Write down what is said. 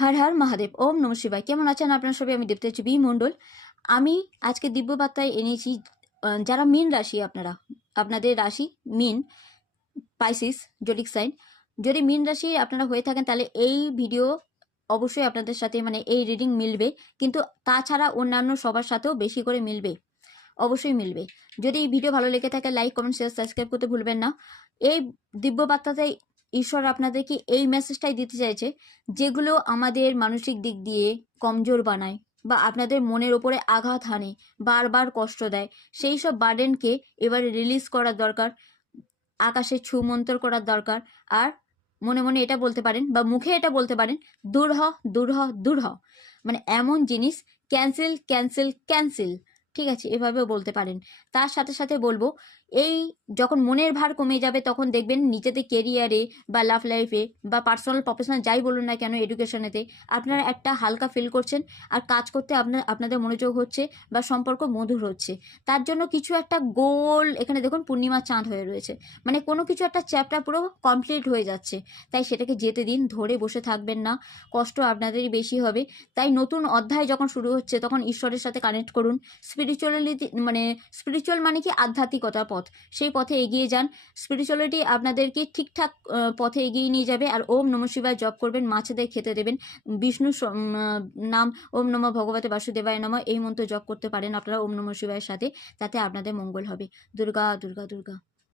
হর হর মহাদেব, ওম নম শিবায়। কেমন আছেন আপনার সবাই? আমি দেবতেজ বি মণ্ডল। আমি আজকে দিব্য বার্তায় এনেছি যারা মিন রাশি আপনারা, আপনাদের রাশি মিন পাইসিস জলিক সাইন যদি মিন রাশি আপনারা হয়ে থাকেন, তাহলে এই ভিডিও অবশ্যই আপনাদের সাথে মানে এই রিডিং মিলবে। কিন্তু তাছাড়া অন্যান্য সবার সাথেও বেশি করে মিলবে, অবশ্যই মিলবে। যদি এই ভিডিও ভালো লেগে থাকে লাইক কমেন্ট শেয়ার সাবস্ক্রাইব করতে ভুলবেন না। এই দিব্য বার্তাতে ঈশ্বর আপনাদেরকে এই মেসেজটাই দিতে চাইছে, যেগুলো আমাদের মানসিক দিক দিয়ে কমজোর বানায় বা আপনাদের মনের ওপরে আঘাত হানে, বারবার কষ্ট দেয়। সেই সব বার্ডেনকে এবারে রিলিজ করার দরকার, আকাশে ছুমন্তর করার দরকার আর মনে মনে এটা বলতে পারেন বা মুখে এটা বলতে পারেন দূর হ দূর হ দূর হ মানে এমন জিনিস, ক্যান্সেল ক্যান্সেল ক্যান্সেল। ঠিক আছে, এভাবেও বলতে পারেন। তার সাথে সাথে বলব, এই যখন মনের ভার কমে যাবে তখন দেখবেন নিজেদের কেরিয়ারে বা লাভ লাইফে বা পার্সোনাল প্রফেশনাল যাই বলুন না কেন এডুকেশনেতে আপনারা একটা হালকা ফিল করছেন আর কাজ করতে আপনার আপনাদের মনোযোগ হচ্ছে বা সম্পর্ক মধুর হচ্ছে। তার জন্য কিছু একটা গোল এখানে দেখুন পূর্ণিমা চাঁদ হয়ে রয়েছে। মানে কোনো কিছু একটা চ্যাপ্টার পুরো কমপ্লিট হয়ে যাচ্ছে। তাই সেটাকে যেতে দিন, ধরে বসে থাকবেন না, কষ্ট আপনাদেরই বেশি হবে। তাই নতুন অধ্যায় যখন শুরু হচ্ছে তখন ঈশ্বরের সাথে কানেক্ট করুন স্পিরিচুয়ালিটি মানে স্পিরিচুয়াল মানে কি আধ্যাত্মিকতার পথ। সেই পথে এগিয়ে যান। স্পিরিচুয়ালিটি আপনাদেরকে ঠিকঠাক পথে এগিয়ে নিয়ে যাবে। আর ওম নম শিবায় জপ করবেন, মাছেদের খেতে দেবেন। বিষ্ণু নাম ওম নম ভগবতে বাসুদেবায় নম। এই মন্ত্র জপ করতে পারেন আপনারা ওম নম শিবায়ের সাথে। তাতে আপনাদের মঙ্গল হবে। দুর্গা দুর্গা দুর্গা।